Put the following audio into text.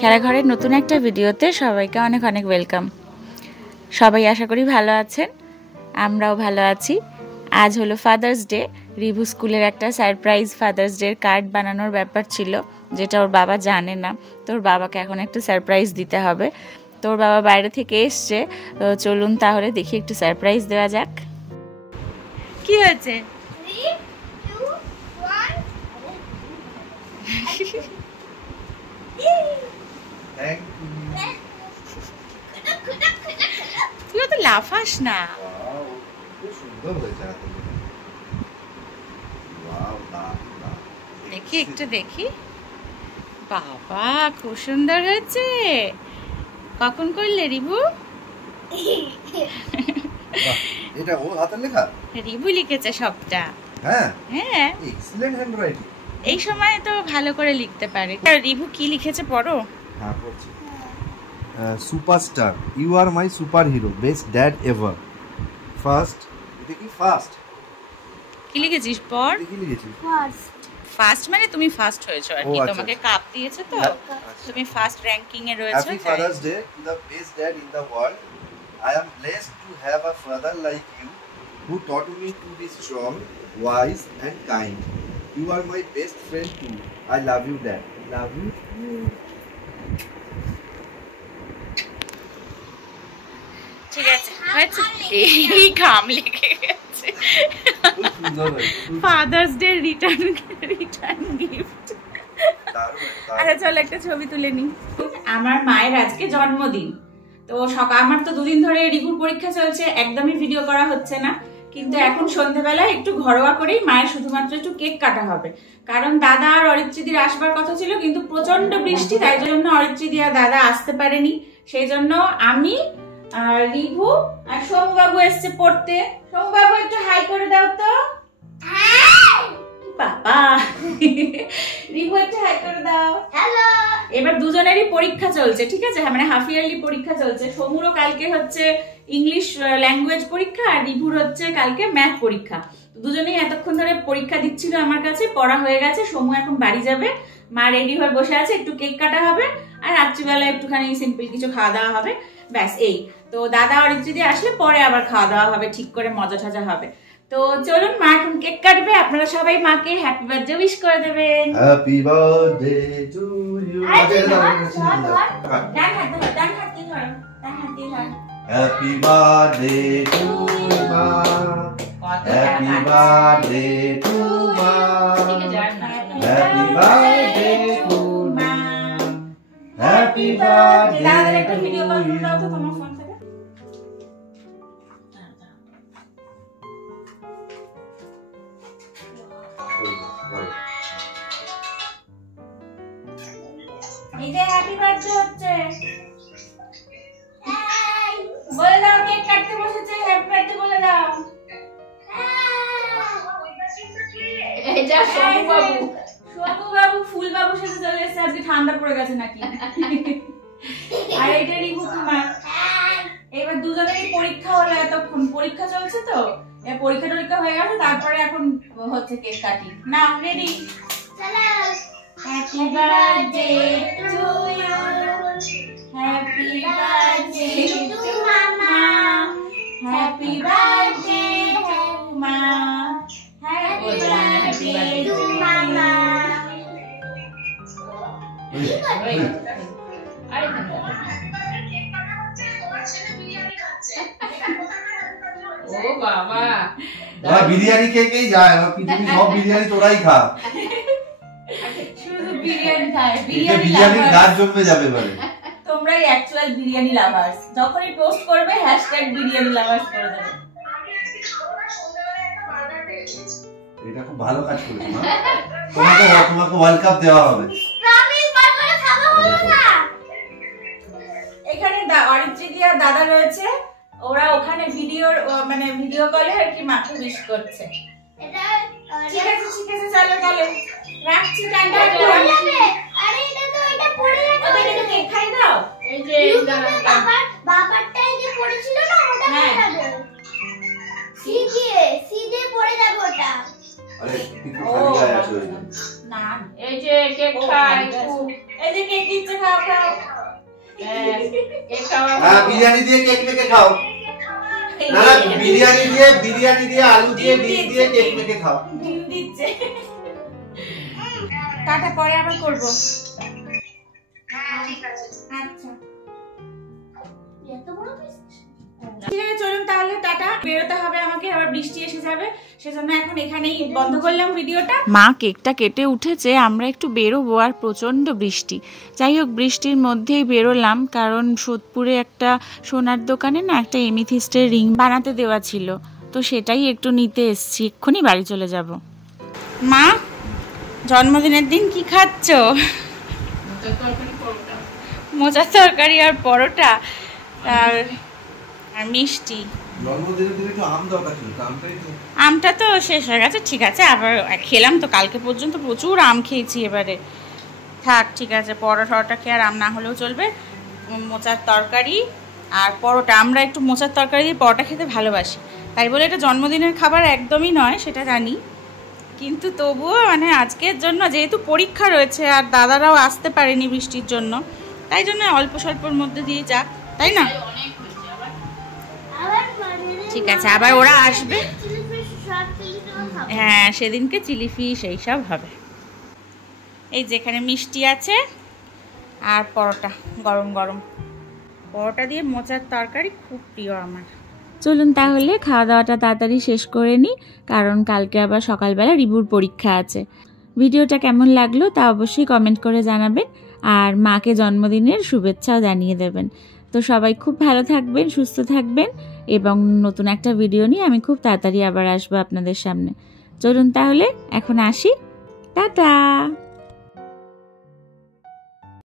খেলাঘরের নতুন একটা ভিডিওতে সবাইকে অনেক অনেক ওয়েলকাম। সবাই আশা করি ভালো আছেন, আমরাও ভালো আছি। আজ হলো ফাদার্স ডে। রিভু স্কুলের একটা সারপ্রাইজ ফাদার্স ডে কার্ড বানানোর ব্যাপার ছিল, যেটা ওর বাবা জানে না। তোর বাবাকে এখন একটু সারপ্রাইজ দিতে হবে। তোর বাবা বাইরে থেকে এসছে, চলুন তাহলে দেখি একটু সারপ্রাইজ দেওয়া যাক। কি হয়েছে? তুই তো লাফাস না। দেখি একটু দেখি। বাবা খুব সুন্দর হয়েছে। কখন করলে রিভু? এটা ও হাতের লেখা? রিভু লিখেছে সবটা। হ্যাঁ হ্যাঁ, এক্সিলেন্ট হ্যান্ডরাইটিং। এই সময় তো ভালো করে লিখতে পারে। রিভু কি লিখেছে পড়ো। হ্যাঁ পড়ছি। Superstar, you are my super hero, best dad ever. First, এটা কি ফার্স্ট? কি লিখেছিস পড়? কি লিখেছিস? ফার্স্ট মানে তুমি ফার্স্ট হয়েছো আর কি, আচ্ছা, তোমাকে কাপ দিয়েছে তো, তুমি ফার্স্ট র্যাঙ্কিং এ রয়েছো। Happy father's day to the best dad in the world. I am blessed to have a father like you who taught me to be strong, wise and kind. You are my best friend too. I love you, Dad. Love you. ঠিক আছে, হয়েছে। এই কাম লিখে গেছে। Father's day return gift. আচ্ছা চল একটা ছবি তুলে নি। আমার মায়ের আজকে জন্মদিন, তো আমার তো দুদিন ধরে রিভুর পরীক্ষা চলছে, একদমই ভিডিও করা হচ্ছে না। কিন্তু এখন সন্ধ্যাবেলায় একটু ঘরোয়া করেই মায়ের শুধুমাত্র একটু কেক কাটা হবে। কারণ দাদা আর অরিত্রিদির আসবার কথা ছিল, কিন্তু প্রচন্ড বৃষ্টি, তাই জন্য অরিত্রিদি আর দাদা আসতে পারেনি। সেই জন্য আমি আর রিভু আর সোমবাবু এসছে পড়তে। সোমবাবু একটু হাই করে দাও তো। বাবা রিভু একটু হাই করে দাও। হ্যালো। এবার দুজনেরই পরীক্ষা চলছে, ঠিক আছে, মানে হাফ ইয়ারলি পরীক্ষা চলছে। সোমুরও কালকে হচ্ছে ইংলিশ ল্যাঙ্গুয়েজ পরীক্ষা, আর রিভুর হচ্ছে কালকে ম্যাথ পরীক্ষা। দুজনেই এতক্ষণ ধরে পরীক্ষা দিচ্ছিল আমার কাছে, পড়া হয়ে গেছে। সোমু এখন বাড়ি যাবে, মা রেডি হয়ে বসে আছে, একটু কেক কাটা হবে আর রাত্রিবেলা একটুখানি সিম্পল কিছু খাওয়া দাওয়া হবে, ব্যাস এই। তো দাদা অরিত্রিদি আসলে পরে আবার খাওয়া দাওয়া হবে, ঠিক করে মজা ঠাজা হবে। তো চলুন, মা এখন কেক কাটবে, আপনারা সবাই মাকে হ্যাপি বার্থডে উইশ করে দেবেন। Happy birthday to you. Happy birthday to মা, হ্যাপি বার্থডে টু মা, হ্যাপি বার্থডে টু মা, হ্যাপি বার্থডে। দাদা একটা ভিডিও কল করে দাও তো তোমার ফোন থেকে। এই যে হ্যাপি বার্থডে হচ্ছে, বলে দাও, কেক কাটতে বসেছে, হ্যাপি বার্থডে বলে দাও। এটা সোমু বাবু, সোমু বাবু ফুল বাবুর সাথে চলে এসেছে, আজকে ঠান্ডা পড়ে গেছে নাকি। আর এটা রিভু কুমার। এবার দুজনেরই পরীক্ষা হলো, এতক্ষণ পরীক্ষা চলছে তো, পরীক্ষা টরীক্ষা হয়ে গেছে, তারপরে এখন হচ্ছে কেক কাটি। না ready? Happy birthday to you, happy birthday to মামা, হ্যাপি বার্থডে টু মা, হ্যাপি বার্থডে টু মামা। ও বাবা, বিরিয়ানি খেয়েই যায়, পৃথিবীর সব বিরিয়ানি তোরাই খা। শুধু বিরিয়ানি খায়, বিরিয়ানির গাছ জমে যাবে এবারে। তোমরাই অ্যাকচুয়াল বিরিয়ানি লাভার্স, যখনই পোস্ট করবে #বিরিয়ানি লাভার্স করে দেবে। এটা খুব ভালো কাজ করেছো মা, তোমাকে ওয়ার্ল্ড কাপ দেওয়া হবে। এখানে অরিত্রিদি আর দাদা রয়েছে, ওরা ওখানে ভিডিও কলে আর কি মাকে উইশ করছে। ঠিক আছে ঠিক আছে, চলো চলো রাখছি, টাটা। আরে এটা তো এটা পড়ে যাবে, ওদের একটু কেক খাই দাও। এই যে বাবারটা এই যে পড়েছিল না, ওটা পড়ে যাবে। সি দিয়ে পড়ে যাবে ওটা। আরে কি খালি গায়ে আছে ওই না, এই যে কেক খাই, এই যে কেক দিচ্ছে, খাও খাও। হ্যাঁ, বিরিয়ানি দিয়ে কেক মেখে খাও। না না, বিরিয়ানি দিয়ে আলু দিয়ে ডিম দিয়ে কেক মেখে খাও। ডিম দিচ্ছে। টাটা, পরে আবার করব। ঠিক আছে। আচ্ছা, ঠিক আছে, চলুন তাহলে টাটা। বেরোতে হবে আমাকে, আবার বৃষ্টি এসে যাবে, সেজন্য এখন এখানেই বন্ধ করলাম ভিডিওটা। মা কেকটা কেটে উঠেছে, আমরা একটু বেরোবো, আর প্রচণ্ড বৃষ্টি। যাই হোক, বৃষ্টির মধ্যেই বেরোলাম, কারণ সোদপুরে একটা সোনার দোকানে না একটা এমিথিস্টের রিং বানাতে দেওয়া ছিল, তো সেটাই একটু নিতে এসছি, এক্ষুনি বাড়ি চলে যাব। মা, জন্মদিনের দিন কি খাচ্ছ? মোচার তরকারি আর পরোটা আর মিষ্টি। জন্মদিনের দিন একটু আম দরকার ছিল, আমটা তো শেষ হয়ে গেছে। ঠিক আছে, আবার খেলাম তো, কালকে পর্যন্ত প্রচুর আম খেয়েছি, এবারে থাক। ঠিক আছে, পরোটা খেয়ে আর আম না হলেও চলবে। মোচার তরকারি আর পরোটা, আমরা একটু মোচার তরকারি দিয়ে পরোটা খেতে ভালোবাসি, তাই বলে এটা জন্মদিনের খাবার একদমই নয়, সেটা জানি, কিন্তু তবুও মানে আজকের জন্য যেহেতু পরীক্ষা রয়েছে আর দাদারাও আসতে পারেনি বৃষ্টির জন্য, তাই জন্য অল্প স্বল্পর মধ্যে দিয়ে যাক, তাই না? ঠিক আছে, আবার ওরা আসবে। হ্যাঁ, সেদিনকে চিলি ফিশ এইসব হবে। এই যেখানে মিষ্টি আছে আর পরোটা, গরম গরম পরোটা দিয়ে মোচার তরকারি খুব প্রিয় আমার। চলুন তাহলে খাওয়া দাওয়াটা তাড়াতাড়ি শেষ করে নিই, কারণ কালকে আবার সকালবেলা রিবুর পরীক্ষা আছে। ভিডিওটা কেমন লাগলো তা অবশ্যই কমেন্ট করে জানাবেন, আর মাকে জন্মদিনের শুভেচ্ছাও জানিয়ে দেবেন। তো সবাই খুব ভালো থাকবেন, সুস্থ থাকবেন, এবং নতুন একটা ভিডিও নিয়ে আমি খুব তাড়াতাড়ি আবার আসবো আপনাদের সামনে। চলুন তাহলে এখন আসি, টাটা।